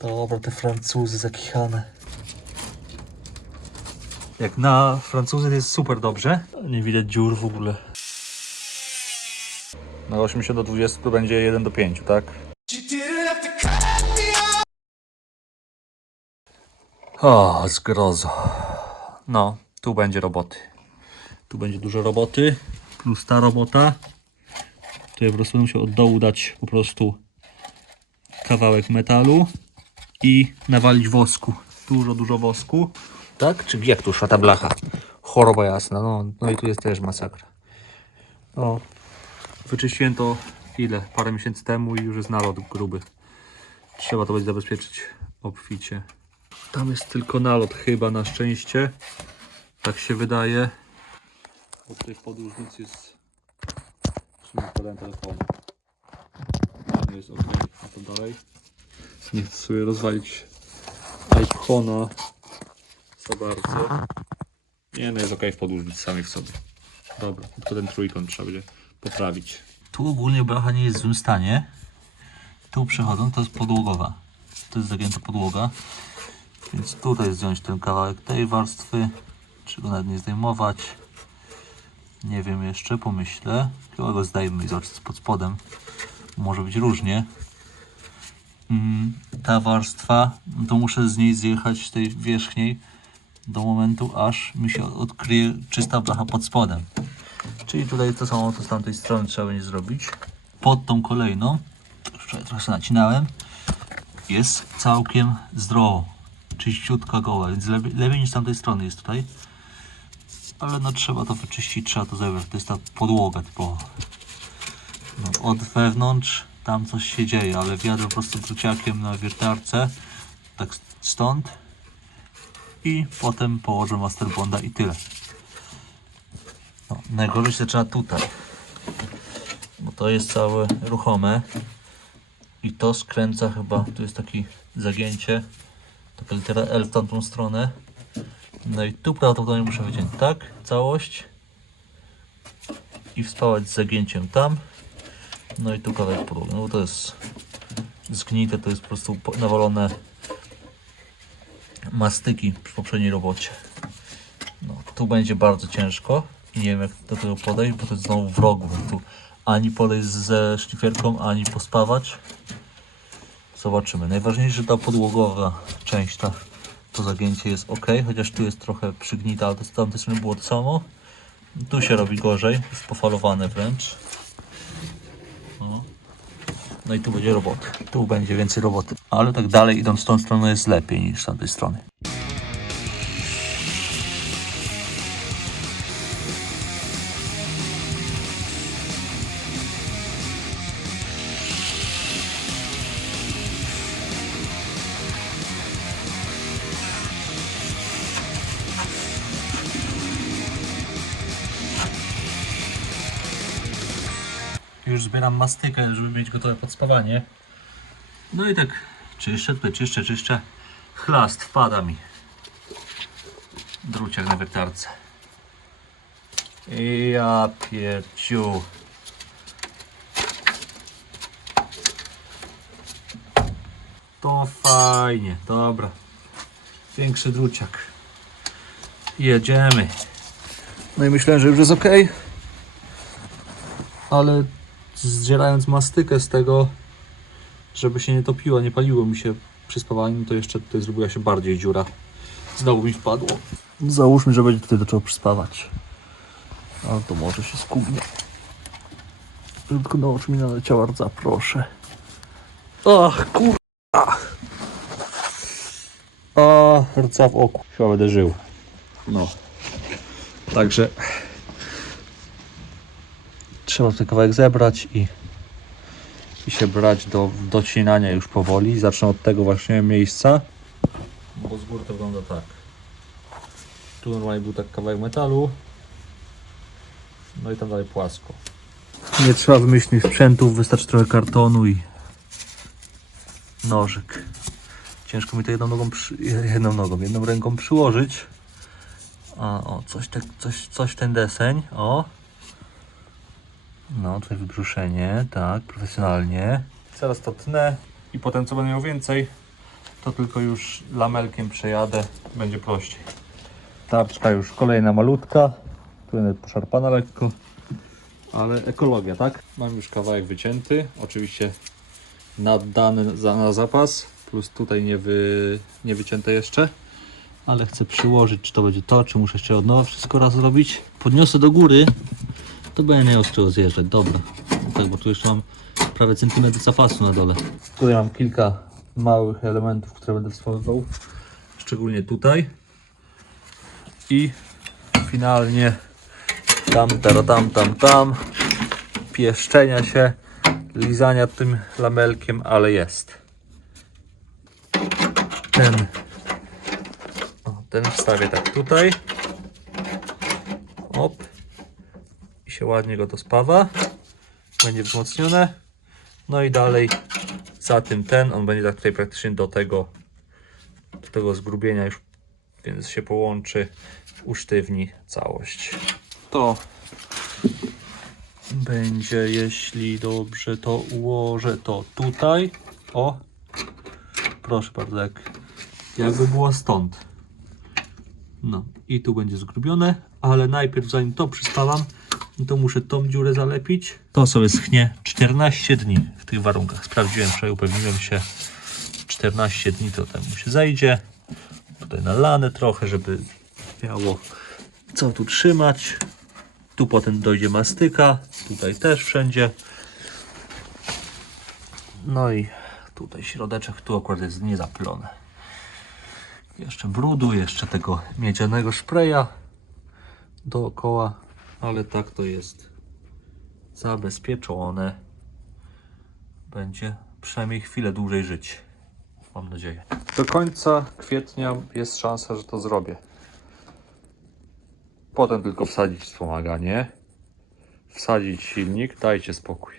Dobra, te Francuzy zakichane. Jak na Francuzy to jest super dobrze. Nie widać dziur w ogóle. Na 80 do 20 to będzie 1 do 5, tak? O, zgrozo. No, tu będzie roboty. Tu będzie dużo roboty. Plus ta robota. Tu ja po prostu musiał od dołu dać po prostu kawałek metalu i nawalić wosku. Dużo wosku. Tak? Czy jak tu szła ta blacha? Choroba jasna. No i tu jest też masakra. O, wyczyściłem to ile? Parę miesięcy temu i już jest nalot gruby. Trzeba to będzie zabezpieczyć obficie. Tam jest tylko nalot chyba, na szczęście. Tak się wydaje. Bo tutaj w podróżnicy jest... Podałem telefonu. Tam jest ok. A to dalej. Nie chcę sobie rozwalić iPhone'a za bardzo. Nie, no jest ok w podłużnicy samej w sobie. Dobra, tylko ten trójkąt trzeba będzie poprawić. Tu ogólnie blacha nie jest w złym stanie. Tu przechodzą, to jest podłogowa. To jest zagięta podłoga. Więc tutaj zdjąć ten kawałek tej warstwy. Czy go nawet nie zdejmować. Nie wiem jeszcze, pomyślę. Chyba go zdejmę i zobaczę pod spodem. Może być różnie. Ta warstwa, to muszę z niej zjechać, tej wierzchniej, do momentu, aż mi się odkryje czysta blacha pod spodem. Czyli tutaj to samo, co z tamtej strony trzeba będzie zrobić. Pod tą kolejną, wczoraj trochę nacinałem, jest całkiem zdrowo. Czyściutka goła, więc lepiej niż z tamtej strony jest tutaj. Ale no trzeba to wyczyścić, trzeba to zebrać. To jest ta podłoga typowa. No, od wewnątrz tam coś się dzieje, ale wjadę po prostu druciakiem na wiertarce. Tak stąd. I potem położę masterbonda i tyle. No, najgorzej się zaczyna tutaj. Bo to jest całe ruchome. I to skręca chyba, tu jest takie zagięcie. Taka litera L w tamtą stronę. No i tu prawdopodobnie muszę wyciąć tak, całość. I wspałać z zagięciem tam. No i tu kawałek podłogi. No bo to jest zgnite, to jest po prostu nawalone mastyki przy poprzedniej robocie. No, tu będzie bardzo ciężko i nie wiem jak do tego podejść, bo to jest znowu w rogu. Tu ani podejść ze szlifierką, ani pospawać. Zobaczymy. Najważniejsze, że ta podłogowa część, to zagięcie jest ok, chociaż tu jest trochę przygnita, ale z tamtej strony było to samo. Tu się robi gorzej, jest pofalowane wręcz. No i tu będzie roboty. Tu będzie więcej roboty. Ale tak dalej idąc w tą stronę jest lepiej niż z tamtej strony. Już zbieram mastykę, żeby mieć gotowe podspawanie. No i tak czyszczę, tutaj czyszczę. Chlast wpada mi. Druciak na wiertarce. Ja pierciu. To fajnie, dobra. Większy druciak. Jedziemy. No i myślałem, że już jest ok. Ale zdzierając mastykę z tego, żeby się nie topiła, nie paliło mi się przy spawaniu, to jeszcze tutaj zrobiła się bardziej dziura. Znowu mi wpadło. Załóżmy, że będzie tutaj zaczęło przyspawać. Ale to może się skubnie. Żeby tylko na oczy mi naleciała rdza, proszę. Ach, kurwa. A, rdza w oku. Chyba będę żył. No. Także trzeba ten kawałek zebrać i się brać do docinania już powoli. Zacznę od tego właśnie miejsca. Bo z góry to wygląda tak. Tu normalnie był tak kawałek metalu. No i tam dalej płasko. Nie trzeba wymyślić sprzętów, wystarczy trochę kartonu i nożyk. Ciężko mi to jedną ręką przyłożyć. A o, coś w ten deseń. O. No, tutaj wybrzuszenie, tak, profesjonalnie. Zaraz to tnę i potem co będę miał więcej, to tylko już lamelkiem przejadę, będzie prościej. Tarczka już kolejna malutka, tu jest poszarpana lekko, ale ekologia, tak? Mam już kawałek wycięty, oczywiście naddany na zapas, plus tutaj nie wycięte jeszcze, ale chcę przyłożyć, czy to będzie to, czy muszę jeszcze od nowa wszystko raz zrobić. Podniosę do góry, to będę miał z czego zjeżdżać, dobra. Tak, bo tu jeszcze mam prawie centymetr zapasu na dole. Tutaj mam kilka małych elementów, które będę wstrzymywał, szczególnie tutaj. I finalnie tam, pieszczenia się, lizania tym lamelkiem, ale jest. Ten wstawię tak tutaj. Op. I się ładnie go to spawa. Będzie wzmocnione. No i dalej za tym on będzie tak tutaj praktycznie do tego zgrubienia już, więc się połączy, usztywni całość. To będzie, jeśli dobrze to ułożę, to tutaj. O, proszę bardzo, jakby było stąd. No i tu będzie zgrubione, ale najpierw zanim to przyspawam, to muszę tą dziurę zalepić. To sobie schnie 14 dni w tych warunkach. Sprawdziłem wczoraj, upewniłem się, 14 dni to temu się zejdzie. Tutaj nalane trochę, żeby miało co tu trzymać. Tu potem dojdzie mastyka, tutaj też wszędzie. No i tutaj środeczek, tu akurat jest niezapylone. Jeszcze brudu, jeszcze tego miedzianego szpreja dookoła, ale tak to jest zabezpieczone. Będzie przynajmniej chwilę dłużej żyć, mam nadzieję. Do końca kwietnia jest szansa, że to zrobię. Potem tylko wsadzić wspomaganie, wsadzić silnik, dajcie spokój.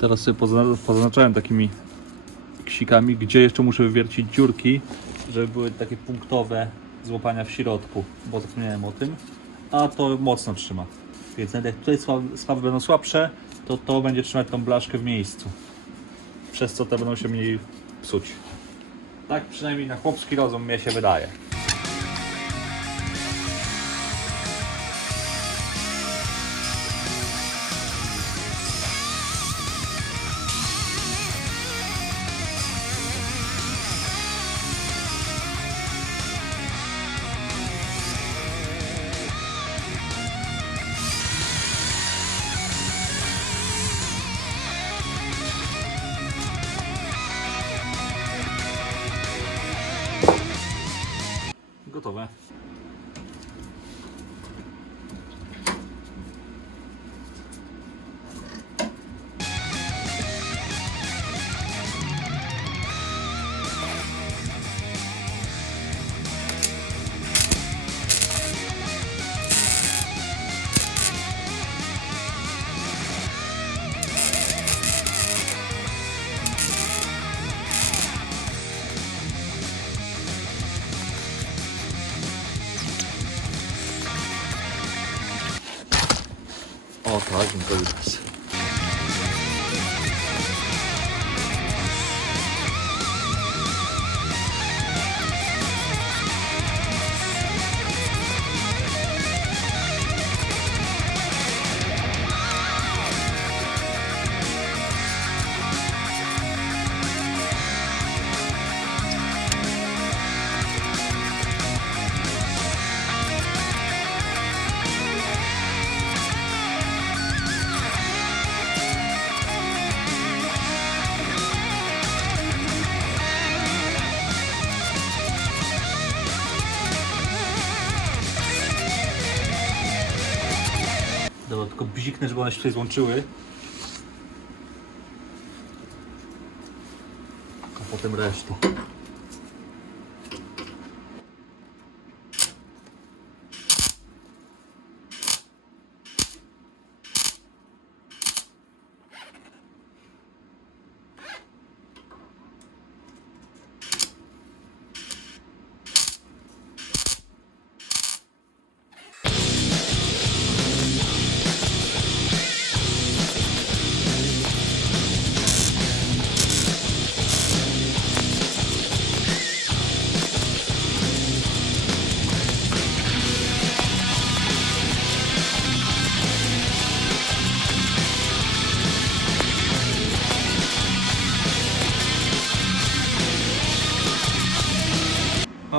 Teraz sobie pozaznaczałem takimi ksikami, gdzie jeszcze muszę wywiercić dziurki, żeby były takie punktowe złapania w środku, bo zapomniałem o tym, a to mocno trzyma. Więc jak tutaj sławy będą słabsze, to będzie trzymać tą blaszkę w miejscu, przez co te będą się mniej psuć. Tak przynajmniej na chłopski rozum mnie się wydaje. Gotowe. O tak, to już jest. Dobra, tylko bziknę, żeby one się tutaj złączyły. A potem resztę.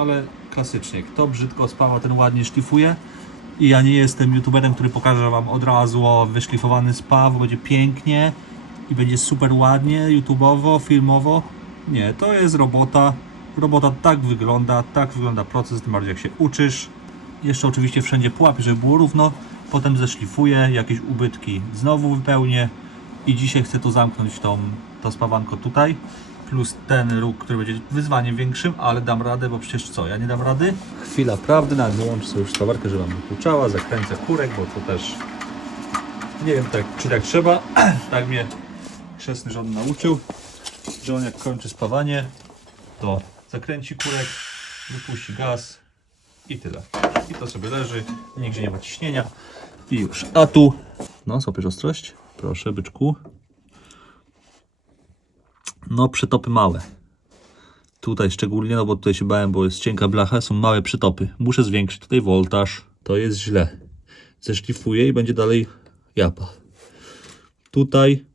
ale klasycznie. Kto brzydko spawa, ten ładnie szlifuje. I ja nie jestem youtuberem, który pokaże wam od razu wyszlifowany spaw, będzie pięknie i będzie super ładnie, youtubowo, filmowo. Nie, to jest robota. Robota tak wygląda proces, tym bardziej jak się uczysz. Jeszcze oczywiście wszędzie pułapię, żeby było równo. Potem zeszlifuję, jakieś ubytki znowu wypełnię. I dzisiaj chcę to zamknąć, to spawanko tutaj. Plus ten róg, który będzie wyzwaniem większym, ale dam radę, bo przecież co, ja nie dam rady? Chwila prawdy, nawet wyłączę sobie już spawarkę, żeby wam dokuczała, zakręcę kurek, bo to też nie wiem czy tak trzeba. Tak mnie chrzestny żon nauczył, że on jak kończy spawanie, to zakręci kurek, wypuści gaz i tyle. I to sobie leży, nigdzie nie ma ciśnienia i już. A tu, no złapiesz ostrość, proszę byczku. No przetopy małe. Tutaj szczególnie, no bo tutaj się bałem, bo jest cienka blacha, są małe przetopy. Muszę zwiększyć tutaj woltaż. To jest źle. Zeszlifuję i będzie dalej japa. Tutaj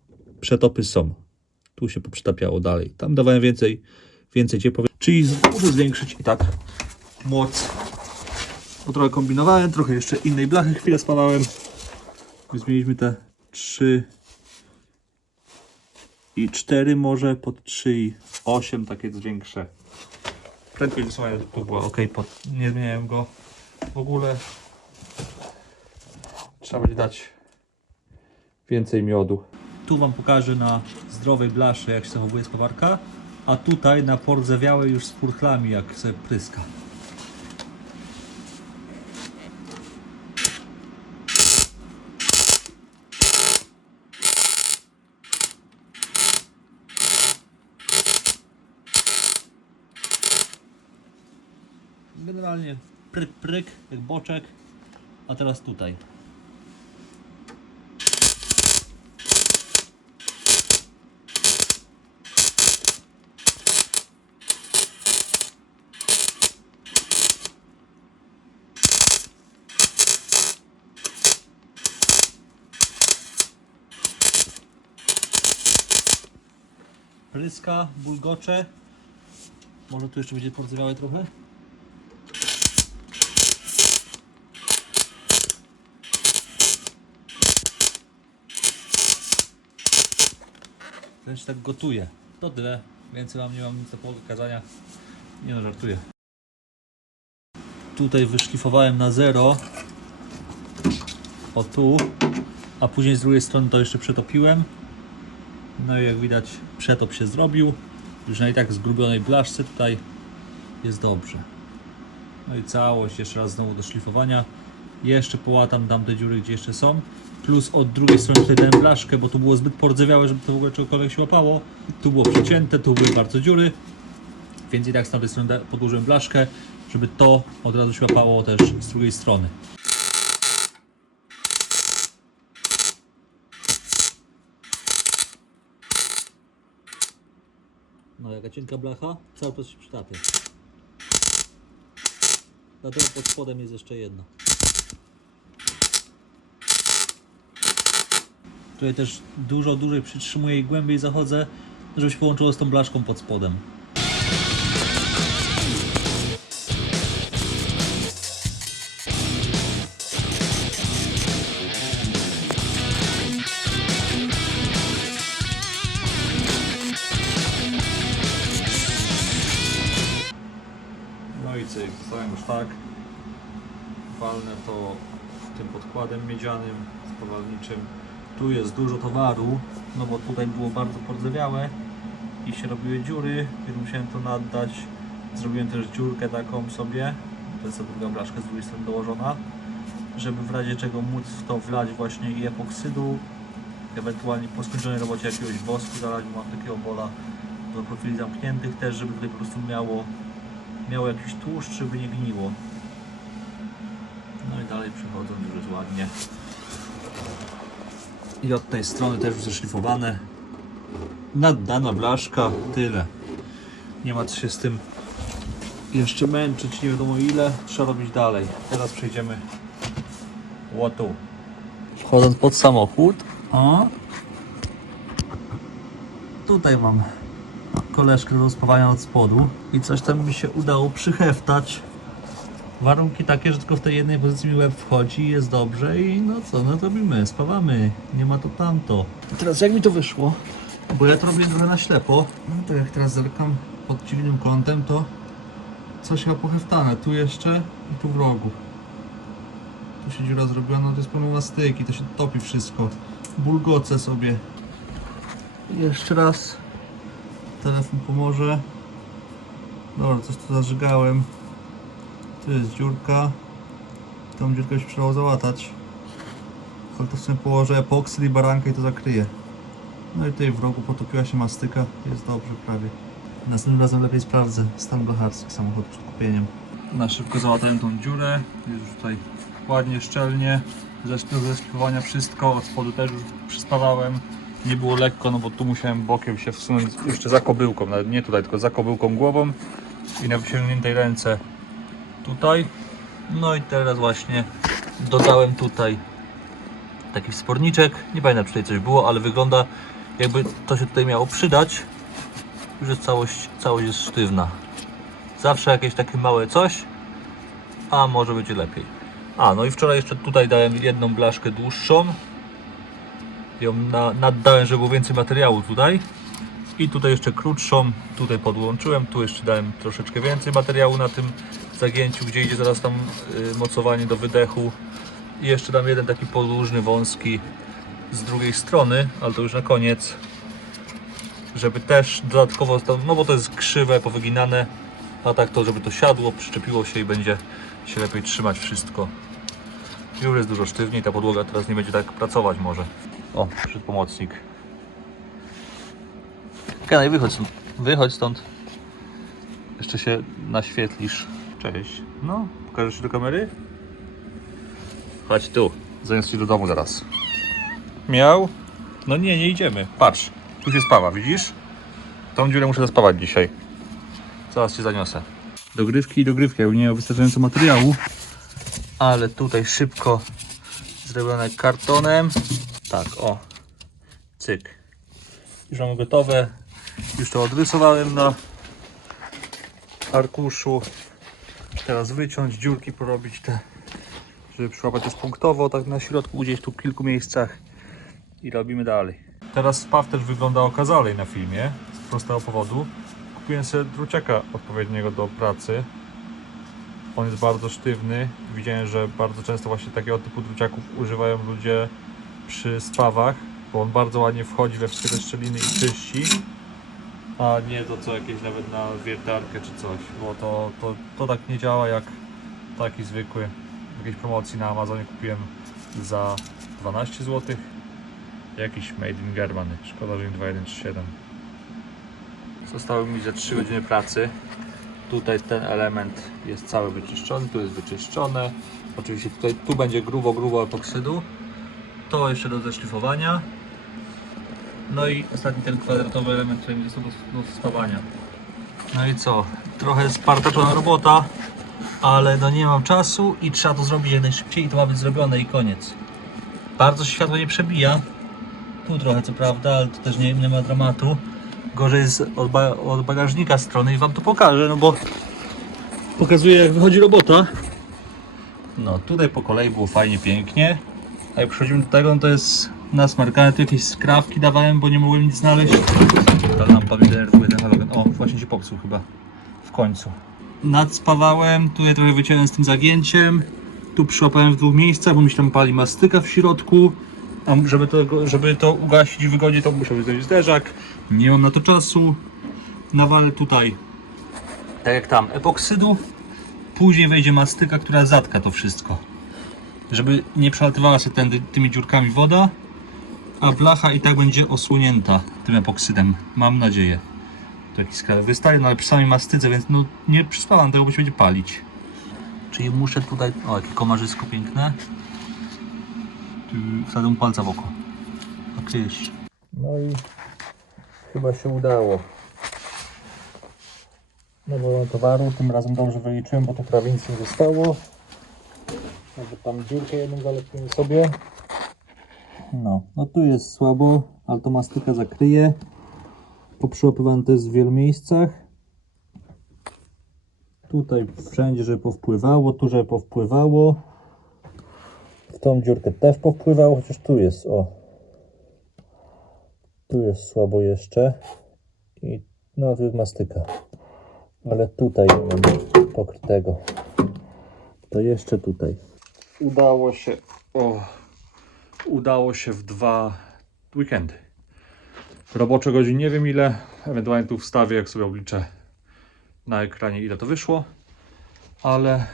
przetopy są. Tu się poprzetapiało dalej. Tam dawałem więcej ciepła. Czyli muszę zwiększyć i tak moc. Bo trochę kombinowałem, trochę jeszcze innej blachy chwilę spawałem. Zmieniliśmy te 3 i 4 może pod 3 i 8, takie większe. Prędkość wysuwania tu była ok, nie zmieniałem go w ogóle. Trzeba będzie dać więcej miodu. Tu wam pokażę na zdrowej blaszy, jak się zachowuje spawarka, a tutaj na pordzewiałej już z furchlami, jak sobie pryska. Generalnie pryk, pryk, jak boczek, a teraz tutaj. Pryska, bulgocze. Może tu jeszcze będzie pordzewiałe trochę. Wręcz tak gotuje. To tyle. Więcej wam nie mam nic do pokazania. Nie no, żartuję. Tutaj wyszlifowałem na 0. O tu. A później z drugiej strony to jeszcze przetopiłem. No i jak widać przetop się zrobił. Już na i tak zgrubionej blaszce tutaj jest dobrze. No i całość jeszcze raz znowu do szlifowania. Jeszcze połatam, dam te dziury, gdzie jeszcze są. Plus od drugiej strony tutaj dałem blaszkę, bo tu było zbyt pordzewiałe, żeby to w ogóle czegokolwiek się łapało. Tu było przecięte, tu były bardzo dziury. Więc i tak z tamtej strony podłożyłem blaszkę, żeby to od razu się łapało też z drugiej strony. No jaka cienka blacha, cały czas się przytapia. Dlatego pod spodem jest jeszcze jedna. Tutaj też dużo dłużej przytrzymuję i głębiej zachodzę, żeby się połączyło z tą blaszką pod spodem. No i cyk, zostałem już tak. Walnę to tym podkładem miedzianym, spowalniczym. Tu jest dużo towaru, no bo tutaj było bardzo pordzewiałe i się robiły dziury, więc musiałem to naddać. Zrobiłem też dziurkę taką sobie, to jest ta druga blaszka z drugiej strony dołożona, żeby w razie czego móc w to wlać właśnie i epoksydu, ewentualnie po skończonej robocie jakiegoś wosku zalać, bo mam takiego bola do profili zamkniętych też, żeby tutaj po prostu miało jakiś tłuszcz, żeby nie gniło. No i dalej przechodzą, już jest ładnie. I od tej strony też już zeszlifowane. Naddana blaszka, tyle. Nie ma co się z tym jeszcze męczyć, nie wiadomo ile. Trzeba robić dalej. Teraz przejdziemy tu. Wchodząc pod samochód. O. Tutaj mam koleżkę do spawania od spodu i coś tam mi się udało przyheftać. Warunki takie, że tylko w tej jednej pozycji mi łeb wchodzi i jest dobrze i no co, no to robimy, spawamy, nie ma to tamto. I teraz jak mi to wyszło? Bo ja to robię trochę na ślepo, no to jak teraz zerkam pod dziwnym kątem, to coś chyba poheftane, tu jeszcze i tu w rogu. Tu się dziura zrobiona, to jest pełno mastyki, to się topi wszystko. Bulgocę sobie. I jeszcze raz telefon pomoże. Dobra, coś tu zażygałem. Tu jest dziurka. Tą dziurkę się przydało załatać. Ale to w sumie położę epoksyd i barankę i to zakryje. No i tutaj w rogu potopiła się mastyka. Jest dobrze prawie. Następnym razem lepiej sprawdzę stan blacharski samochodu przed kupieniem. Na szybko załatałem tą dziurę. Jest już tutaj ładnie, szczelnie. Zresztą ze szplowania wszystko. Od spodu też już przyspawałem. Nie było lekko, no bo tu musiałem bokiem się wsunąć jeszcze za kobyłką. Nawet nie tutaj, tylko za kobyłką głową. I na wyciągniętej ręce tutaj. No i teraz właśnie dodałem tutaj taki wsporniczek. Nie pamiętam, czy tutaj coś było, ale wygląda jakby to się tutaj miało przydać. Już jest całość jest sztywna. Zawsze jakieś takie małe coś, a może będzie lepiej. A, no i wczoraj jeszcze tutaj dałem jedną blaszkę dłuższą. Ją naddałem, żeby było więcej materiału tutaj. I tutaj jeszcze krótszą, tutaj podłączyłem, tu jeszcze dałem troszeczkę więcej materiału na tym zagięciu, gdzie idzie zaraz tam mocowanie do wydechu. I jeszcze dam jeden taki podłużny, wąski z drugiej strony, ale to już na koniec. Żeby też dodatkowo, no bo to jest krzywe, powyginane, a tak to, żeby to siadło, przyczepiło się i będzie się lepiej trzymać wszystko. Już jest dużo sztywniej, ta podłoga teraz nie będzie tak pracować może. O, przyszedł pomocnik. Kanaj, wychodź stąd. Jeszcze się naświetlisz. Cześć. No, pokażesz się do kamery? Chodź tu, zaniosę ci do domu zaraz. Miał? No nie idziemy. Patrz, tu się spawa, widzisz? Tą dziurę muszę zaspawać dzisiaj. Zaraz cię zaniosę. Dogrywki, bo nie miał wystarczająco materiału. Ale tutaj szybko zrobione kartonem. Tak, o. Cyk. Już mamy gotowe. Już to odrysowałem na arkuszu. Teraz wyciąć, dziurki porobić te, żeby przyłapać już punktowo, tak na środku, gdzieś tu w kilku miejscach i robimy dalej. Teraz spaw też wygląda okazalej na filmie, z prostego powodu. Kupiłem sobie druciaka odpowiedniego do pracy. On jest bardzo sztywny. Widziałem, że bardzo często właśnie takiego typu druciaków używają ludzie przy spawach, bo on bardzo ładnie wchodzi we wszystkie te szczeliny i czyści. A nie to co jakieś nawet na wiertarkę czy coś, bo to tak nie działa jak taki zwykły. W jakiejś promocji na Amazonie kupiłem za 12 zł. Jakiś made in Germany, szkoda, że im 2137. Zostały mi ze 3 godziny pracy. Tutaj ten element jest cały wyczyszczony, tu jest wyczyszczone. Oczywiście tu będzie grubo epoksydu. To jeszcze do zeszlifowania. No i ostatni ten kwadratowy element, który mi został do spawania. No i co? Trochę spartaczona robota, ale no nie mam czasu i trzeba to zrobić jak najszybciej i to ma być zrobione i koniec. Bardzo się światło nie przebija. Tu trochę co prawda, ale to też nie ma dramatu. Gorzej jest od bagażnika strony i wam to pokażę, no bo pokazuję jak wychodzi robota. No tutaj po kolei było fajnie, pięknie. A jak przechodzimy do tego, no to jest nasmarkane, tu jakieś skrawki dawałem, bo nie mogłem nic znaleźć. Ta lampa mnie denerwuje, ten halogen. O, właśnie się popsuł chyba. W końcu. Nadspawałem, tutaj trochę wyciąłem z tym zagięciem. Tu przyłapałem w 2 miejscach, bo mi się tam pali mastyka w środku. A żeby to ugasić wygodnie, to musiał zdjąć zderzak. Nie mam na to czasu. Nawalę tutaj, tak jak tam, epoksydu. Później wejdzie mastyka, która zatka to wszystko. Żeby nie przelatywała się tymi dziurkami woda. A blacha i tak będzie osłonięta tym epoksydem. Mam nadzieję. To jakiś skraj wystaje, no ale przy samej mastyce, więc no nie przyspawam tego, bo się będzie palić. Czyli muszę tutaj... O, jakie komarzysko piękne. Wsadzę mu palca w oko. Nakryje się. No i chyba się udało. Nawołam towaru, tym razem dobrze wyliczyłem, bo tu prawie nic nie zostało. Może tam dziurkę jedną zalepimy sobie. No tu jest słabo, ale to mastyka zakryje. Poprzyłapywany to jest w wielu miejscach. Tutaj wszędzie, żeby powpływało, tu żeby powpływało. W tą dziurkę też powpływało, chociaż tu jest, o. Tu jest słabo jeszcze. I no, tu jest mastyka. Ale tutaj nie mam pokrytego. To jeszcze tutaj. Udało się w 2 weekendy. Robocze godzin nie wiem ile, ewentualnie tu wstawię, jak sobie obliczę na ekranie, ile to wyszło, ale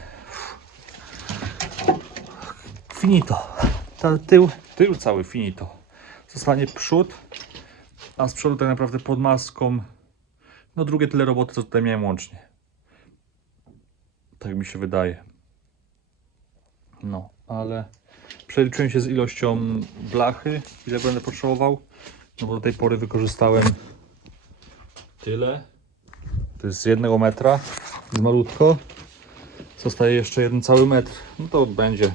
finito. Ten tył cały finito. Zostanie przód, a z przodu tak naprawdę pod maską no drugie tyle roboty, co tutaj miałem łącznie. Tak mi się wydaje. No, ale przeliczyłem się z ilością blachy, ile będę potrzebował. No bo do tej pory wykorzystałem tyle. To jest z 1 metra, z malutko. Zostaje jeszcze 1 cały metr. No to będzie,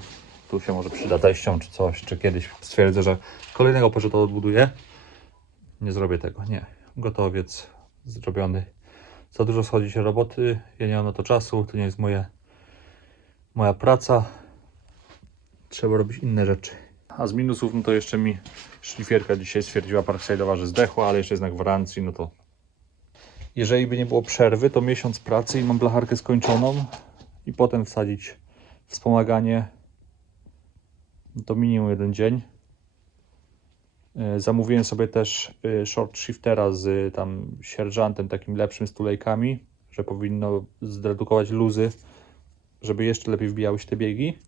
tu się może przyda teścią czy coś, czy kiedyś stwierdzę, że kolejnego to odbuduję. Nie zrobię tego, nie. Gotowiec zrobiony. Za dużo schodzi się roboty, ja nie mam na to czasu, to nie jest moja praca. Trzeba robić inne rzeczy. A z minusów, no to jeszcze mi szlifierka dzisiaj stwierdziła Parkside'owa, że zdechła, ale jeszcze jest na gwarancji, no to jeżeli by nie było przerwy, to miesiąc pracy i mam blacharkę skończoną i potem wsadzić wspomaganie, no to minimum 1 dzień. Zamówiłem sobie też short shiftera z tam sierżantem takim lepszym z tulejkami, że powinno zredukować luzy, żeby jeszcze lepiej wbijały się te biegi.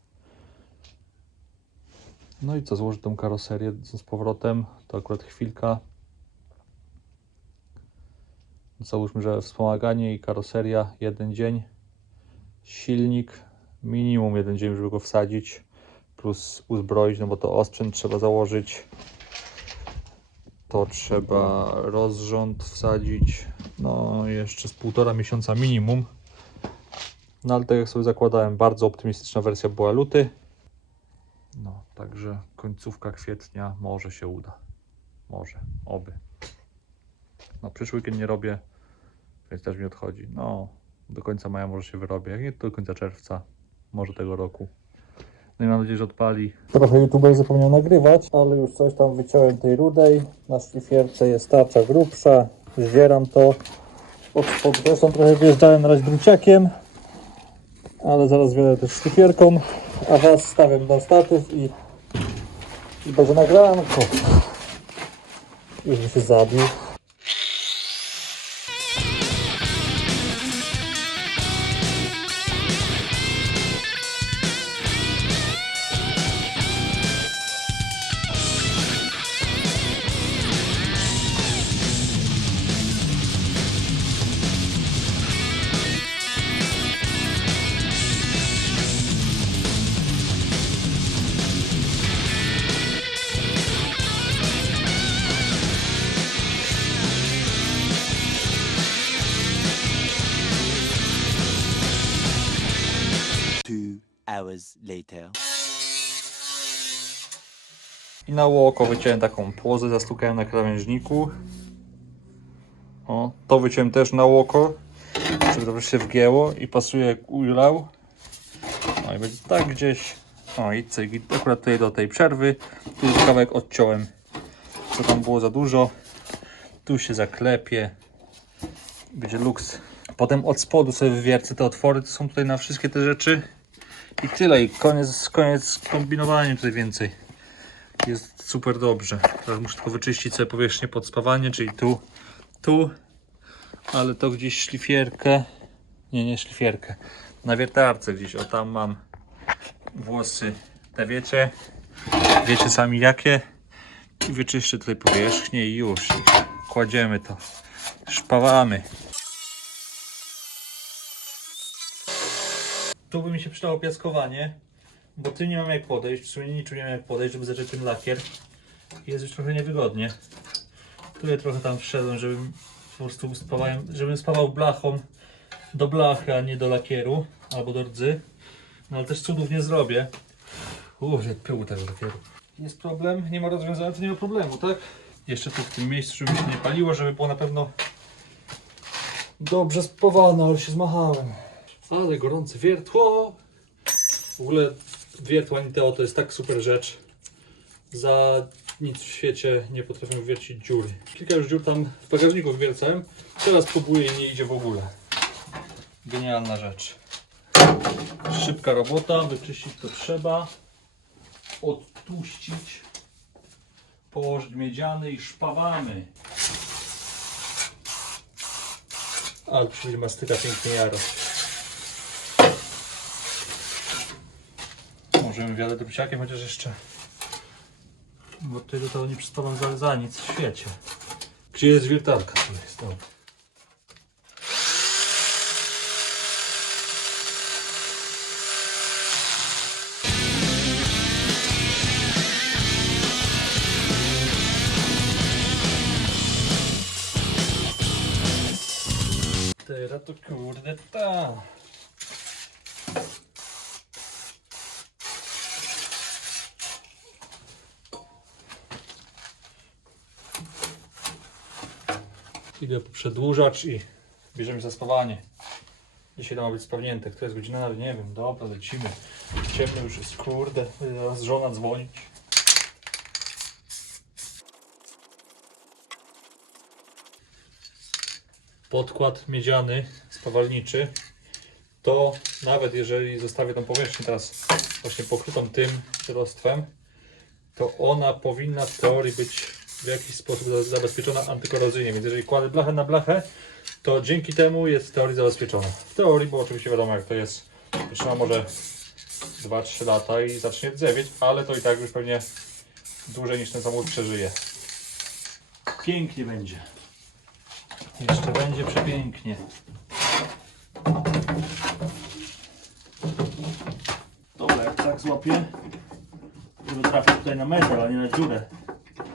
No i co, złożę tą karoserię z powrotem, to akurat chwilka. Załóżmy, że wspomaganie i karoseria 1 dzień. Silnik minimum 1 dzień, żeby go wsadzić, plus uzbroić, no bo to osprzęt trzeba założyć. To trzeba rozrząd wsadzić, no jeszcze z 1,5 miesiąca minimum. No ale tak jak sobie zakładałem, bardzo optymistyczna wersja była luty. No, także końcówka kwietnia może się uda. Może, oby. No, przyszły weekend nie robię, więc też mi odchodzi. No, do końca maja może się wyrobię, jak nie do końca czerwca, może tego roku. No i mam nadzieję, że odpali. Trochę YouTuber zapomniał nagrywać, ale już coś tam wyciąłem tej rudej. Na szlifierce jest tarcza grubsza, zdzieram to. Od spodu zresztą trochę wjeżdżałem na razie druciakiem, ale zaraz wiele też szlifierką, a was stawiam na statyw i będzie nagranko. Już by się zabił. Hours later. I na łoko wyciąłem taką płozę, zastukałem na krawężniku. O, to wyciąłem też na łoko, żeby dobrze się wgięło i pasuje jak ujlał. No i będzie tak gdzieś. O i cyk, akurat tutaj do tej przerwy. Tu już kawałek odciąłem, co tam było za dużo. Tu się zaklepie. Będzie luks. Potem od spodu sobie wywiercę te otwory, to są tutaj na wszystkie te rzeczy. I tyle, i koniec kombinowania tutaj więcej. Jest super dobrze. Teraz muszę tylko wyczyścić sobie powierzchnię pod spawanie, czyli tu, ale to gdzieś szlifierkę, nie szlifierkę, na wiertarce gdzieś, o tam mam włosy, te wiecie sami jakie, i wyczyszczę tutaj powierzchnię i już, kładziemy to, szpawamy. Tu by mi się przydało piaskowanie, bo tu nie mam jak podejść, w sumie niczym nie mam jak podejść, żeby zacząć ten lakier. Jest już trochę niewygodnie. Tu ja trochę tam wszedłem, żebym po prostu spawał blachą do blachy, a nie do lakieru albo do rdzy. No ale też cudów nie zrobię. Że pyłu tego lakieru. Jest problem, nie ma rozwiązania, to nie ma problemu, tak? Jeszcze tu w tym miejscu, żeby się nie paliło, żeby było na pewno dobrze spawane, ale się zmachałem. Ale gorące wiertło. W ogóle wiertło Aniteo to jest tak super rzecz. Za nic w świecie nie potrafię wiercić dziury. Kilka już dziur tam w bagażniku wywiercałem. Teraz próbuję i nie idzie w ogóle. Genialna rzecz. Szybka robota, wyczyścić to trzeba. Odtłuścić. Położyć miedziany i szpawamy. Ale przyjdzie mastyka pięknie jarać. Możemy wiele druciakiem, chociaż jeszcze bo tyle to nie przyspawam za nic w świecie. Gdzie jest wiertarka? Tu jest, dobra. Teraz to kurde ta. Idę po przedłużacz i bierzemy za spawanie. Dzisiaj to ma być spawnięte. Która jest godzina? Nawet nie wiem. Dobra, lecimy. Ciemno już jest, kurde. Zaraz żona dzwonić. Podkład miedziany, spawalniczy. To nawet jeżeli zostawię tą powierzchnię teraz właśnie pokrytą tym tyrostwem, to ona powinna w teorii być w jakiś sposób zabezpieczona antykorozyjnie. Więc jeżeli kładę blachę na blachę, to dzięki temu jest w teorii zabezpieczona. W teorii, bo oczywiście wiadomo jak to jest. Trzyma może 2-3 lata i zacznie rdzewieć, ale to i tak już pewnie dłużej niż ten samochód przeżyje. Pięknie będzie. Jeszcze będzie przepięknie. Dobra, jak tak złapię, to trafię tutaj na metal, a nie na dziurę.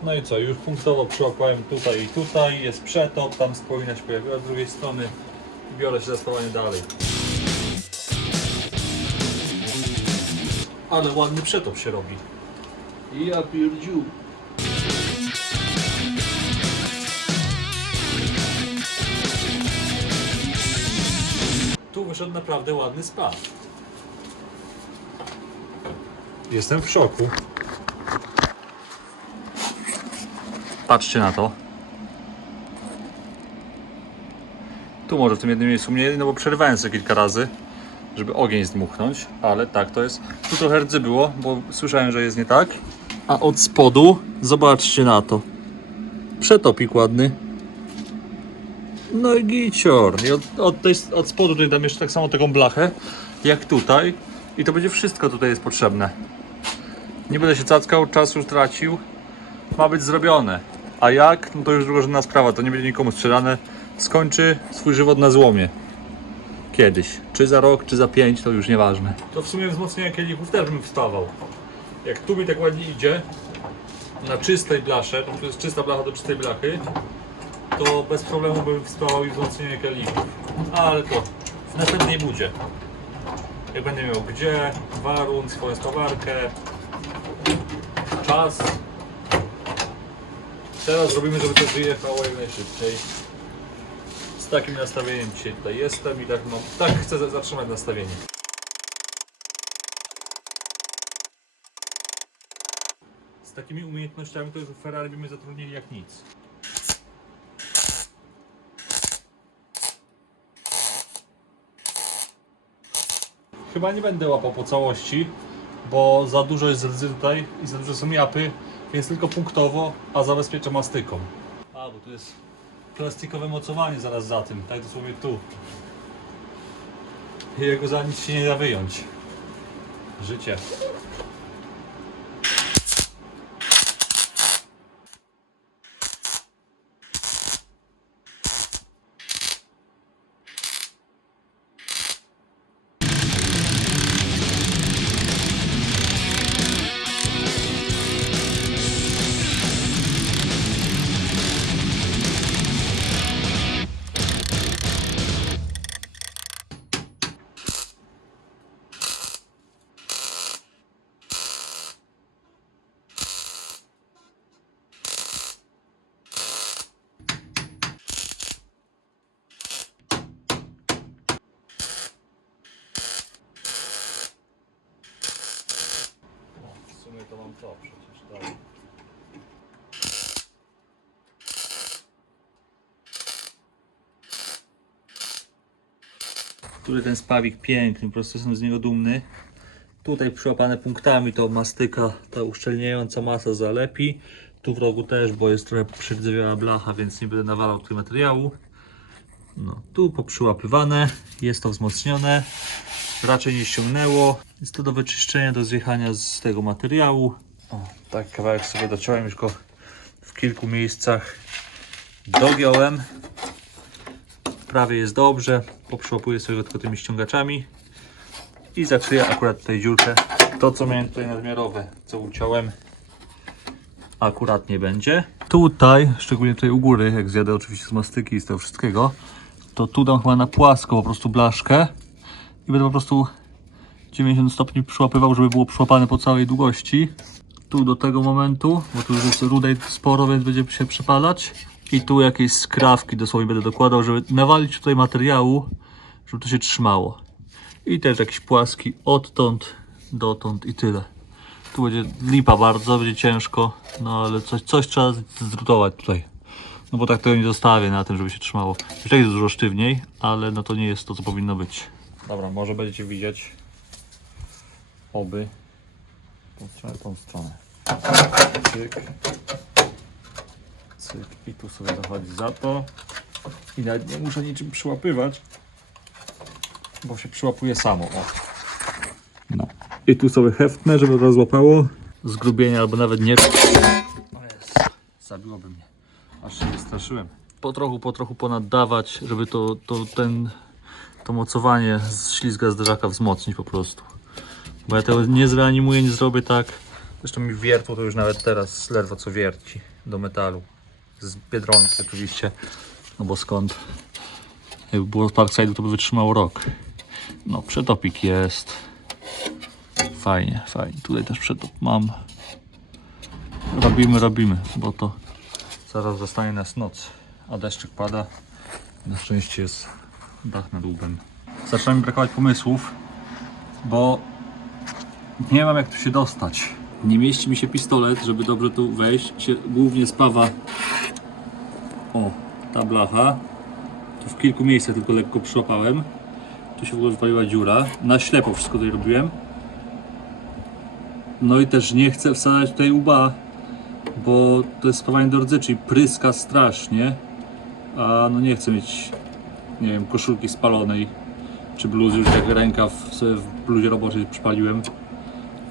No i co, już punktowo przyłapałem tutaj i tutaj, jest przetop, tam spowinna się pojawiła z drugiej strony i biorę się za spawanie dalej. Ale ładny przetop się robi. Ja pierdziu. Tu wyszedł naprawdę ładny spad. Jestem w szoku. Patrzcie na to. Tu może w tym jednym miejscu mniej, no bo przerwałem sobie kilka razy, żeby ogień zdmuchnąć, ale tak to jest. Tu trochę rdzy było, bo słyszałem, że jest nie tak. A od spodu, zobaczcie na to. Przetopik ładny. No i gicior. I od spodu tutaj dam jeszcze tak samo taką blachę, jak tutaj. I to będzie wszystko tutaj jest potrzebne. Nie będę się cackał, czas już tracił. Ma być zrobione. A jak? No to już drugorzędna sprawa, to nie będzie nikomu sprzedane. Skończy swój żywot na złomie. Kiedyś. Czy za rok, czy za 5, to już nieważne. To w sumie wzmocnienia kielichów też bym wstawał. Jak tu mi tak ładnie idzie, na czystej blasze, to jest czysta blacha do czystej blachy, to bez problemu bym wstawał i wzmocnienie kielichów. Ale to w następnej budzie. Jak będę miał gdzie, warun, swoją spawarkę, czas. Teraz robimy, żeby to wyjechało jak najszybciej. Z takim nastawieniem dzisiaj tutaj jestem i tak chcę zatrzymać nastawienie. Z takimi umiejętnościami to już w Ferrari by mnie zatrudnili jak nic. Chyba nie będę łapał po całości, bo za dużo jest rdzy tutaj i za dużo są japy, więc tylko punktowo, a zabezpieczę mastyką. A, bo tu jest plastikowe mocowanie zaraz za tym, tak dosłownie tu. I jego za nic się nie da wyjąć. Życie. to mam co przecież dalej. Który ten spawik piękny, po prostu jestem z niego dumny. Tutaj przyłapane punktami to mastyka, ta uszczelniająca masa zalepi. Tu w rogu też, bo jest trochę przydzewiała blacha, więc nie będę nawalał tutaj materiału. No, tu poprzyłapywane, jest to wzmocnione, raczej nie ściągnęło. Jest to do wyczyszczenia, do zjechania z tego materiału. O, tak kawałek sobie dociąłem, już go w kilku miejscach dogiąłem. Prawie jest dobrze, poprzyłapuję sobie go tylko tymi ściągaczami i zakryję akurat tutaj dziurkę. To co miałem tutaj nadmiarowe, co uciąłem, akurat nie będzie. Tutaj, szczególnie tutaj u góry, jak zjadę oczywiście z mastyki i z tego wszystkiego, to tu dam chyba na płasko po prostu blaszkę i będę po prostu 90 stopni przyłapywał, żeby było przyłapane po całej długości. Tu do tego momentu, bo tu już jest rudej sporo, więc będzie się przypalać. I tu jakieś skrawki dosłownie będę dokładał, żeby nawalić tutaj materiału, żeby to się trzymało. I też jakiś płaski odtąd dotąd i tyle. Tu będzie lipa bardzo, będzie ciężko, no ale coś trzeba zrutować tutaj. No bo tak tego nie zostawię na tym, żeby się trzymało. Jeszcze jest dużo sztywniej, ale no to nie jest to, co powinno być. Dobra, może będziecie widzieć oby tą stronę. Cyk. Cyk. I tu sobie zachodzi za to. I nawet nie muszę niczym przyłapywać, bo się przyłapuje samo. O. No. I tu sobie heftnę, żeby to złapało. Zgrubienie albo nawet nie. O jest. Zabiłoby mnie. Aż się wystraszyłem. Po trochu ponaddawać, żeby to mocowanie z ślizga zderzaka wzmocnić po prostu. Bo ja tego nie zreanimuję, nie zrobię tak. Zresztą mi wiertło to już nawet teraz ledwo co wierci do metalu. Z Biedronki oczywiście. No bo skąd? Jakby było z Parkside'u, to by wytrzymało rok. No, przetopik jest. Fajnie, fajnie. Tutaj też przetop mam. Robimy, bo to zaraz zostanie nas noc. A deszczyk pada. Na szczęście jest dach nad łbem. Zaczyna mi brakować pomysłów, bo nie mam jak tu się dostać. Nie mieści mi się pistolet, żeby dobrze tu wejść. Się głównie spawa ta blacha. Tu w kilku miejscach tylko lekko przyłapałem. Tu się w ogóle wypaliła dziura. Na ślepo wszystko tutaj robiłem. No i też nie chcę wsadzać tutaj łba, bo to jest spawanie do rdzy, czyli pryska strasznie. A no nie chcę mieć, nie wiem, koszulki spalonej czy bluzy, już jak rękaw sobie w bluzie roboczej przypaliłem.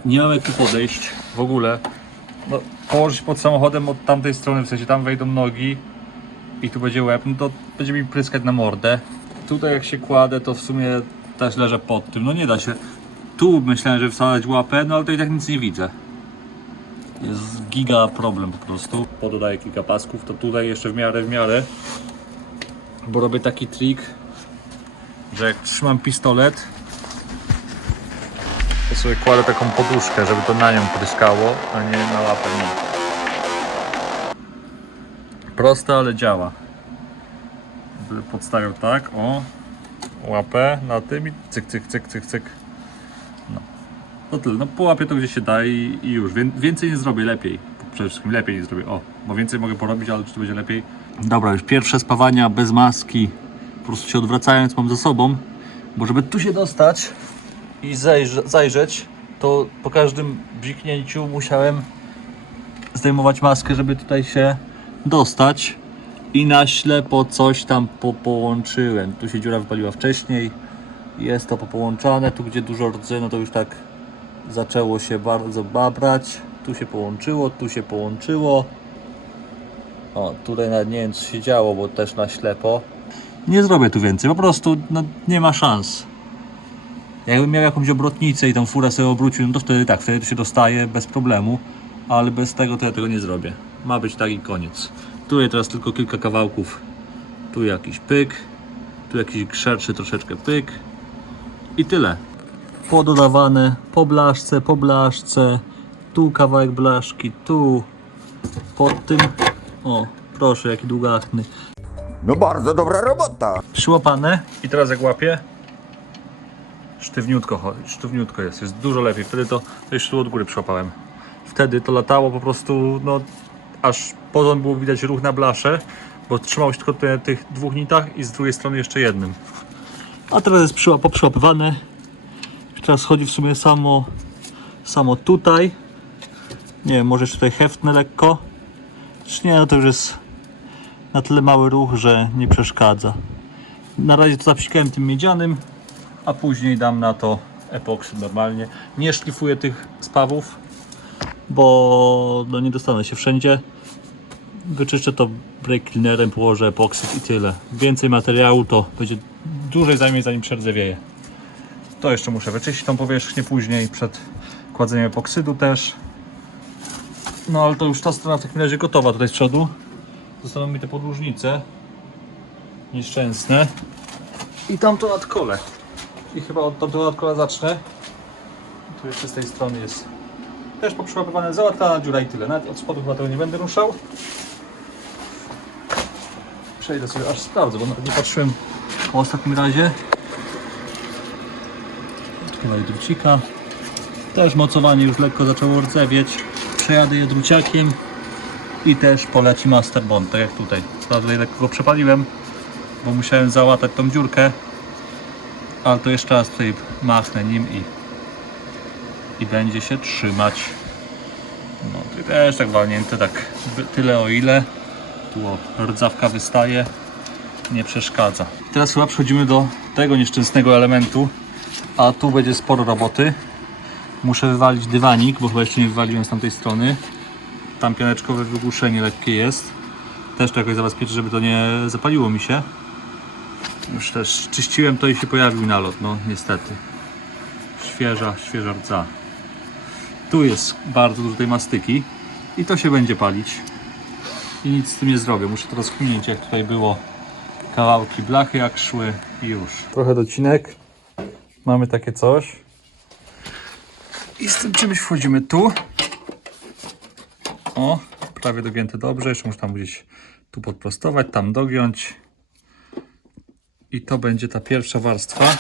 Nie mam jak tu podejść w ogóle. No, położyć pod samochodem od tamtej strony, w sensie tam wejdą nogi i tu będzie łeb, no to będzie mi pryskać na mordę. Tutaj jak się kładę, to w sumie też leżę pod tym, no nie da się. Tu myślałem, że wsadzać łapę, no ale to i tak nic nie widzę. Jest giga problem po prostu. Pododaję kilka pasków, to tutaj jeszcze w miarę. Bo robię taki trik, że jak trzymam pistolet, to sobie kładę taką poduszkę, żeby to na nią pryskało, a nie na łapę. Nie. Proste, ale działa. Podstawiał tak, łapę na tym i cyk. No. To tyle, no połapię to gdzie się da i już. Więcej nie zrobię, lepiej. Przede wszystkim lepiej nie zrobię, bo więcej mogę porobić, ale czy to będzie lepiej? Dobra, już pierwsze spawania bez maski, po prostu się odwracając mam za sobą, bo żeby tu się dostać i zajrzeć, to po każdym bziknięciu musiałem zdejmować maskę, żeby tutaj się dostać i na ślepo coś tam połączyłem. Tu się dziura wypaliła wcześniej, jest to połączane, tu gdzie dużo rdzy, no to już tak zaczęło się bardzo babrać, tu się połączyło. O, tutaj nawet nie wiem co się działo, bo też na ślepo. Nie zrobię tu więcej, po prostu no, nie ma szans. Jakbym miał jakąś obrotnicę i tą furę sobie obrócił, no to wtedy to się dostaje bez problemu. Ale bez tego to ja tego nie zrobię. Ma być tak i koniec. Tutaj teraz tylko kilka kawałków. Tu jakiś pyk. Tu jakiś szerszy troszeczkę pyk. I tyle. Pododawane po blaszce. Tu kawałek blaszki, tu. Pod tym. O, proszę, jaki długachny. No bardzo dobra robota. Przyłapane. I teraz jak łapię, sztywniutko jest dużo lepiej. Wtedy to jeszcze tu od góry przyłapałem. wtedy to latało po prostu, no aż pozornie było widać ruch na blasze, bo trzymało się tylko na tych dwóch nitach i z drugiej strony jeszcze jednym. A teraz jest poprzyłapywane. Teraz chodzi w sumie samo tutaj. Nie wiem, może jeszcze tutaj heftnę lekko. Czy nie, no to już jest na tyle mały ruch, że nie przeszkadza. Na razie to zapsikałem tym miedzianym, a później dam na to epoksy normalnie. Nie szlifuję tych spawów, bo no nie dostanę się wszędzie. Wyczyszczę to brake cleanerem, położę epoksyd i tyle. Więcej materiału to będzie dłużej zajmie, zanim przerdzewieje. To jeszcze muszę wyczyścić tą powierzchnię później, przed kładzeniem epoksydu też. No ale to już ta strona w takim razie gotowa tutaj z przodu. Zostaną mi te podłużnice nieszczęsne i tamto nadkole. I chyba od tamtego nadkola zacznę. Tu jeszcze z tej strony jest też poprzyłapywane, załatana dziura i tyle. Nawet od spodu chyba tego nie będę ruszał. Przejdę sobie, aż sprawdzę, bo nie patrzyłem w ostatnim razie. Chyba i drucika. Też mocowanie już lekko zaczęło rdzewieć. Przejadę je druciakiem i też poleci Master Bond, tak jak tutaj. Prawda, lekko go przepaliłem, bo musiałem załatać tą dziurkę. Ale to jeszcze raz tutaj machnę nim i będzie się trzymać. No tu też tak walnięte, tak tyle o ile. Tu rdzawka wystaje, nie przeszkadza. Teraz chyba przechodzimy do tego nieszczęsnego elementu, a tu będzie sporo roboty. Muszę wywalić dywanik, bo chyba jeszcze nie wywaliłem z tamtej strony. Tam pioneczkowe wygłuszenie lekkie jest. Też to jakoś zabezpieczę, żeby to nie zapaliło mi się. Już też czyściłem to i się pojawił nalot, no niestety. Świeża rdza. Tu jest bardzo dużo tej mastyki i to się będzie palić. I nic z tym nie zrobię. Muszę to rozkminić, jak tutaj było. Kawałki blachy jak szły i już. Trochę docinek. Mamy takie coś. I z tym czymś wchodzimy tu. O, prawie dogięte dobrze. Jeszcze muszę tam gdzieś tu podprostować, tam dogiąć. I to będzie ta pierwsza warstwa.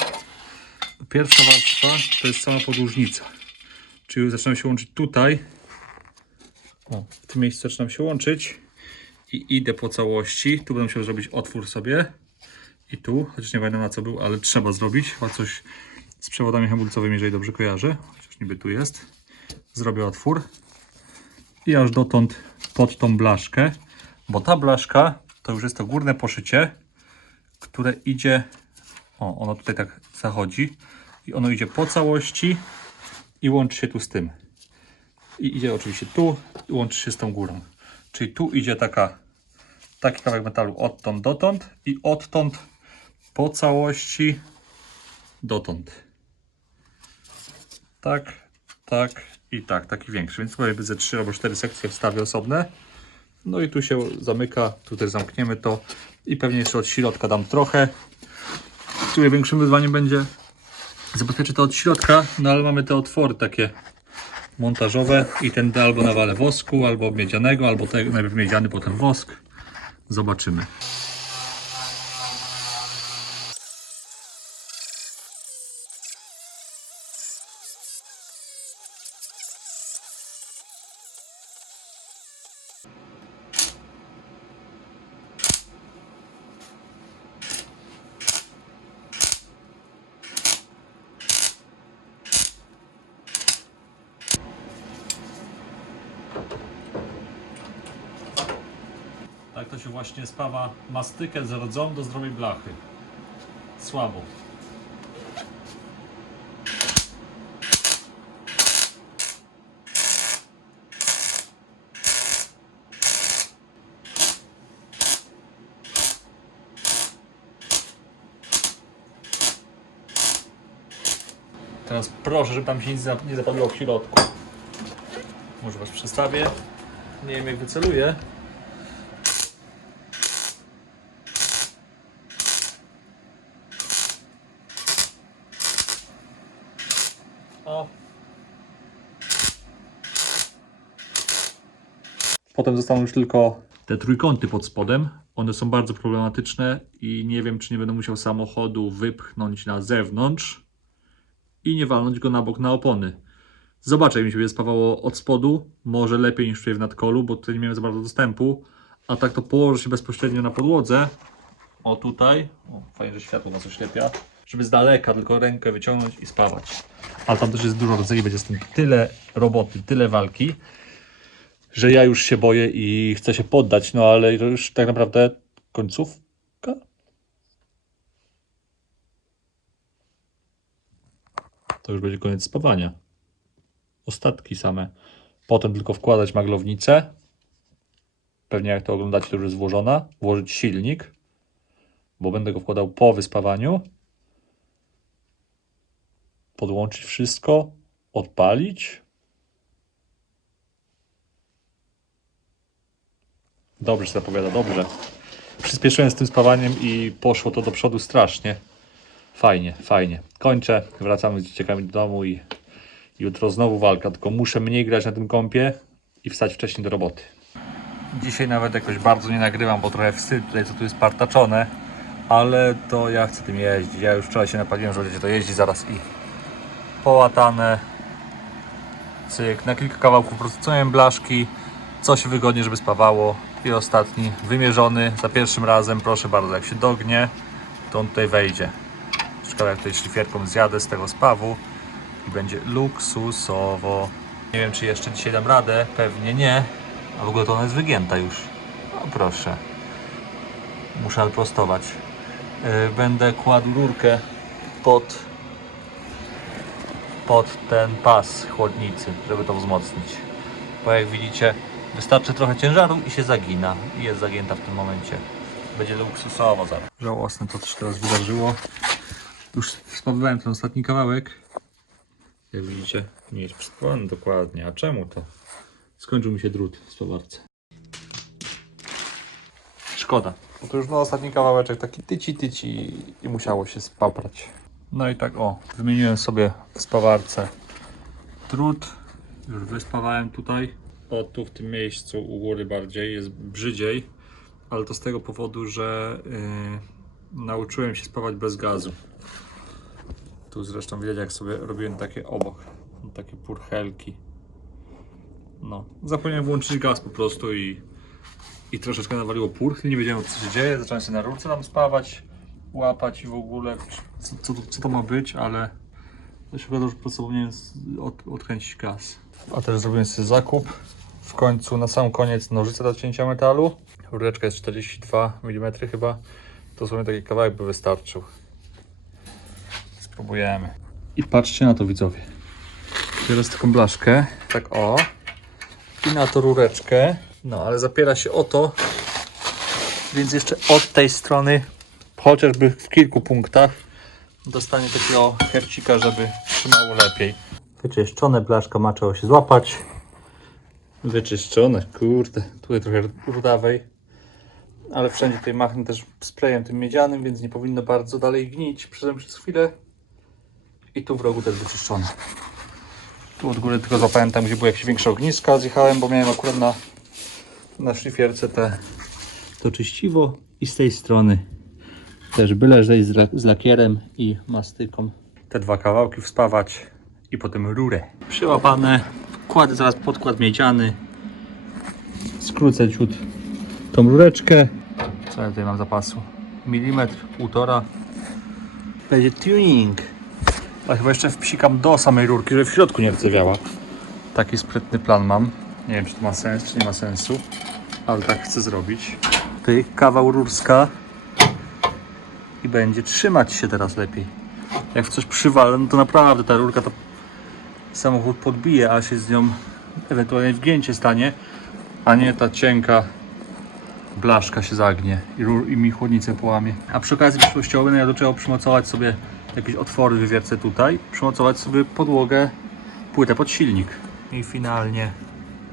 Pierwsza warstwa to jest sama podłużnica. Czyli zaczynam się łączyć tutaj. O, w tym miejscu zaczynam się łączyć. I idę po całości. Tu będę musiał zrobić otwór sobie. I tu, chociaż nie pamiętam na co był, ale trzeba zrobić. Chyba coś z przewodami hamulcowymi, jeżeli dobrze kojarzę. Chociaż niby tu jest. Zrobię otwór. I aż dotąd pod tą blaszkę. Bo ta blaszka to już jest to górne poszycie, które idzie... O, ono tutaj tak zachodzi. I ono idzie po całości i łączy się tu z tym. I idzie oczywiście tu i łączy się z tą górą. Czyli tu idzie taki kawałek metalu odtąd dotąd i odtąd po całości dotąd. Tak, tak i tak. Taki większy. Więc chyba ze 3 albo 4 sekcje wstawię osobne. No i tu się zamyka. Tutaj zamkniemy to. I pewnie jeszcze od środka dam trochę. Tutaj większym wyzwaniem będzie zabezpieczyć to od środka. No ale mamy te otwory takie montażowe i ten albo nawalę wosku, albo miedzianego, albo najpierw miedziany, potem wosk. Zobaczymy. Tak to się właśnie spawa mastykę z rdzą do zdrowej blachy. Słabo. Teraz proszę, żeby tam się nic nie zapaliło w środku. Może was przestawię. Nie wiem jak wyceluję. O. Potem zostaną już tylko te trójkąty pod spodem. One są bardzo problematyczne i nie wiem, czy nie będę musiał samochodu wypchnąć na zewnątrz i nie walnąć go na bok na opony. Zobaczę, jak mi się będzie spawało od spodu. Może lepiej niż tutaj w nadkolu, bo tutaj nie miałem za bardzo dostępu. A tak to położę się bezpośrednio na podłodze. O tutaj. O, fajnie, że światło nas oślepia. Żeby z daleka tylko rękę wyciągnąć i spawać. Ale tam też jest dużo rodzaju, będzie z tym tyle roboty, tyle walki, że ja już się boję i chcę się poddać. No ale już tak naprawdę końcówka. To już będzie koniec spawania. Ostatki same. Potem tylko wkładać maglownicę. Pewnie jak to oglądacie, to już jest włożona. Włożyć silnik, bo będę go wkładał po wyspawaniu. Podłączyć wszystko. Odpalić. Dobrze się zapowiada, dobrze. Przyspieszyłem z tym spawaniem i poszło to do przodu strasznie. Fajnie, fajnie. Kończę, wracamy z dzieciakami do domu i jutro znowu walka, tylko muszę mniej grać na tym kompie i wstać wcześniej do roboty. Dzisiaj nawet jakoś bardzo nie nagrywam, bo trochę wstyd tutaj, co tu jest partaczone, ale to ja chcę tym jeździć. Ja już wczoraj się napaliłem, że będziecie to jeździ zaraz i połatane. Cyk, na kilka kawałków po prostu co miałem blaszki, coś wygodnie, żeby spawało. I ostatni wymierzony za pierwszym razem, proszę bardzo, jak się dognie, to on tutaj wejdzie. Ciekawe, jak tutaj szlifierką zjadę z tego spawu i będzie luksusowo. Nie wiem, czy jeszcze dzisiaj dam radę, pewnie nie, a w ogóle to ona jest wygięta już. No proszę, muszę prostować. Będę kładł rurkę pod ten pas chłodnicy, żeby to wzmocnić. Bo jak widzicie, wystarczy trochę ciężaru i się zagina. I jest zagięta w tym momencie. Będzie luksusowo zaraz. Żałosne to, co się teraz wydarzyło. Już spawowałem ten ostatni kawałek. Jak widzicie, nie jest przyspawany dokładnie. A czemu to? Skończył mi się drut w spawarce. Szkoda. Bo to już no ostatni kawałeczek taki tyci i musiało się spaprać. No i tak o, wymieniłem sobie w spawarce drut. Już wyspawałem tutaj. O, tu w tym miejscu u góry bardziej jest brzydziej, ale to z tego powodu, że nauczyłem się spawać bez gazu. Tu zresztą widać, jak sobie robiłem takie obok, takie purchelki. No, zapomniałem włączyć gaz po prostu i troszeczkę nawaliło purchli, nie wiedziałem, co się dzieje, zacząłem sobie na rurce tam spawać, łapać i w ogóle co to ma być, ale to się okazało, że po prostu powinienem odkręcić gaz. A teraz zrobiłem sobie zakup. W końcu, na sam koniec, nożyce do cięcia metalu. Rureczka jest 42 mm chyba. To sobie taki kawałek by wystarczył. Spróbujemy. I patrzcie na to, widzowie. Biorę taką blaszkę, tak o. I na to rureczkę. No, ale zapiera się o to. Więc jeszcze od tej strony, chociażby w kilku punktach, dostanie takiego hercika, żeby trzymało lepiej. Wyczyszczone, blaszka ma czego się złapać. Wyczyszczone, kurde, tutaj trochę rudawej. Ale wszędzie tutaj machnę też sprayem tym miedzianym, więc nie powinno bardzo dalej gnić. Przyszedłem przez chwilę. I tu w rogu też wyczyszczone. Tu od góry tylko złapałem tam, gdzie były jakieś większe ogniska. Zjechałem, bo miałem akurat na szlifierce to czyściwo. I z tej strony też byle że z lakierem i mastyką. Te dwa kawałki wspawać i potem rurę. Przyłapane. Kładę zaraz podkład miedziany. Skrócę ciut tą rureczkę. Co ja tutaj mam zapasu? Milimetr, półtora. Będzie tuning. A chyba jeszcze wpsikam do samej rurki, żeby w środku nie rdzewiała. Taki sprytny plan mam. Nie wiem, czy to ma sens, czy nie ma sensu. Ale tak chcę zrobić. Tutaj kawał rurska. I będzie trzymać się teraz lepiej. Jak w coś przywalę, no to naprawdę ta rurka to samochód podbije, a się z nią ewentualnie wgięcie stanie, a nie ta cienka blaszka się zagnie i mi chłodnicę połamie. A przy okazji przyszłościowej no ja do czego przymocować sobie jakieś otwory wywiercę tutaj, przymocować sobie podłogę, płytę pod silnik. I finalnie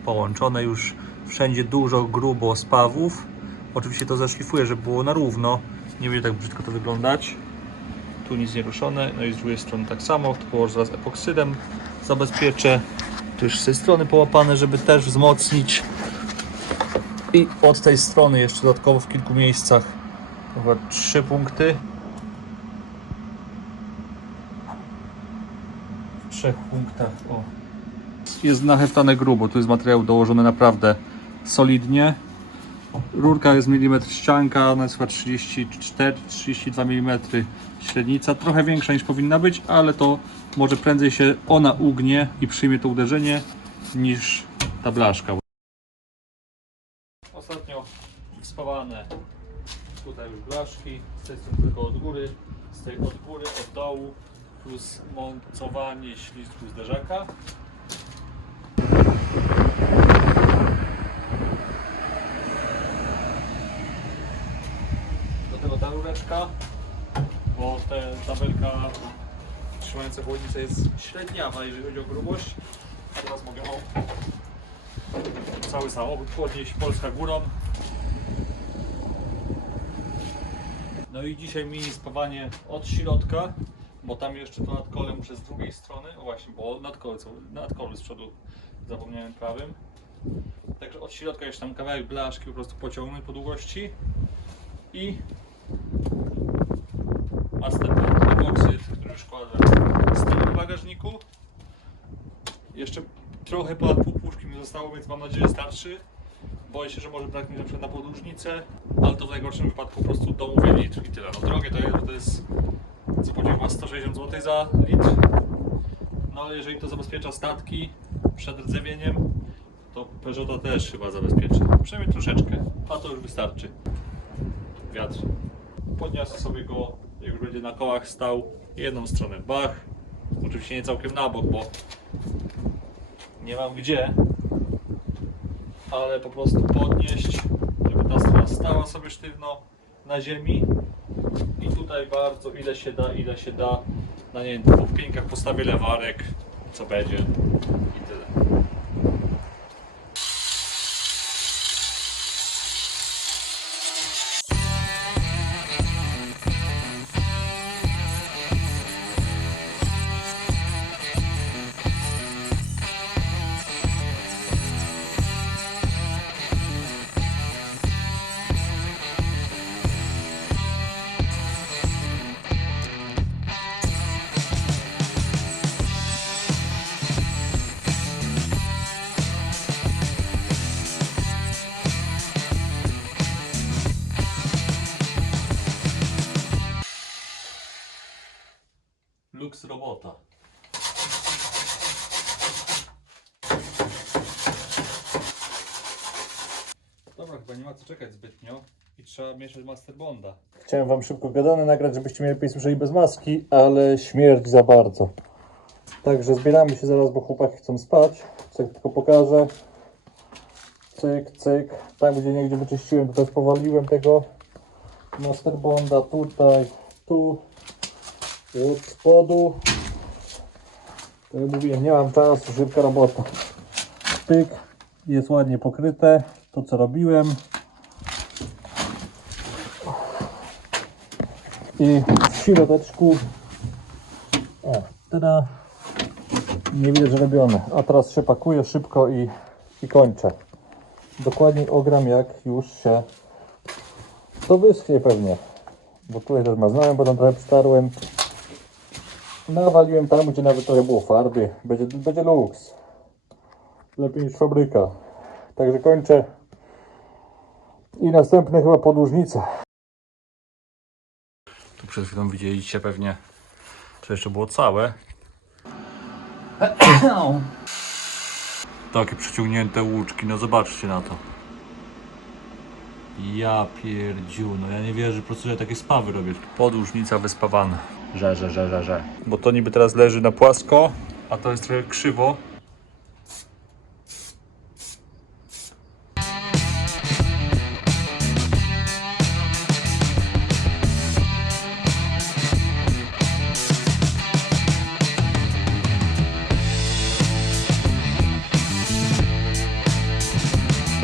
połączone już wszędzie dużo grubo spawów. Oczywiście to zaszlifuję, żeby było na równo, nie będzie tak brzydko to wyglądać. Tu nic nie ruszone, no i z drugiej strony tak samo, to położę zaraz epoksydem, zabezpieczę. Tu już z tej strony połapane, żeby też wzmocnić. I od tej strony jeszcze dodatkowo w kilku miejscach chyba 3 punkty. W 3 punktach, o, jest naheftane grubo, tu jest materiał dołożony naprawdę solidnie. Rurka jest milimetr ścianka, ona jest chyba 34-32 mm średnica, trochę większa niż powinna być, ale to może prędzej się ona ugnie i przyjmie to uderzenie niż ta blaszka. Ostatnio wyspawane tutaj już blaszki, z tej strony tylko od góry, z tej od góry, od dołu, plus mocowanie ślizgu zderzaka. Do tego ta rureczka, bo ta belka trzymająca chłodnicę jest średniawa, jeżeli chodzi o grubość. A teraz mogę cały samochód podnieść, Polska górą. No i dzisiaj mini spawanie od środka, bo tam jeszcze to nadkole muszę z drugiej strony, o właśnie, bo nadkole z przodu zapomniałem prawym. Także od środka jeszcze tam kawałek blaszki po prostu pociągnąć po długości i epoksyd, który już kładłem z tyłu w bagażniku. Jeszcze trochę ponad pół puszki mi zostało, więc mam nadzieję, że starczy. Boję się, że może braknąć na przykład na podłużnicę, ale to w najgorszym wypadku po prostu domówię litr i tyle. No drogie to jest, co powiedziałem, chyba 160 zł za litr. No ale jeżeli to zabezpiecza statki przed rdzewieniem, to Peugeota też chyba zabezpieczy. Przynajmniej troszeczkę, a to już wystarczy. Wiatr. Podniosę sobie go, jak już będzie na kołach stał, jedną stronę bach. Oczywiście nie całkiem na bok, bo nie mam gdzie, ale po prostu podnieść, żeby ta strona stała sobie sztywno na ziemi i tutaj bardzo ile się da, na nie wiem, po pieńkach postawię lewarek, co będzie i tyle. Luks robota. Dobra, chyba nie ma co czekać zbytnio i trzeba mieszać Master Bonda. Chciałem wam szybko gadane nagrać, żebyście mnie lepiej słyszeli bez maski, ale śmierdzi za bardzo. Także zbieramy się zaraz, bo chłopaki chcą spać. Cyk, tylko pokażę. Cyk, cyk. Tam gdzie niegdzie wyczyściłem, to też powaliłem tego Master Bonda. Tutaj, tu. Od spodu. Tak jak mówiłem, nie mam czasu, szybka robota. Pyk, jest ładnie pokryte. To co robiłem. I w środeczku. O, teraz nie widać, że robione. A teraz się pakuje szybko i kończę. Dokładniej ogram, jak już się to wyschnie pewnie. Bo tutaj też maznąłem, bo tam trochę przytarłem. Nawaliłem tam, gdzie nawet trochę było farby. Będzie luks. Lepiej niż fabryka. Także kończę. I następne chyba podłużnice. Tu przed chwilą widzieliście pewnie, że jeszcze było całe. Takie przeciągnięte łuczki, no zobaczcie na to. Ja pierdziu, no ja nie wierzę po prostu, że takie spawy robię. Podłużnica wyspawana. Że. Bo to niby teraz leży na płasko, a to jest trochę krzywo.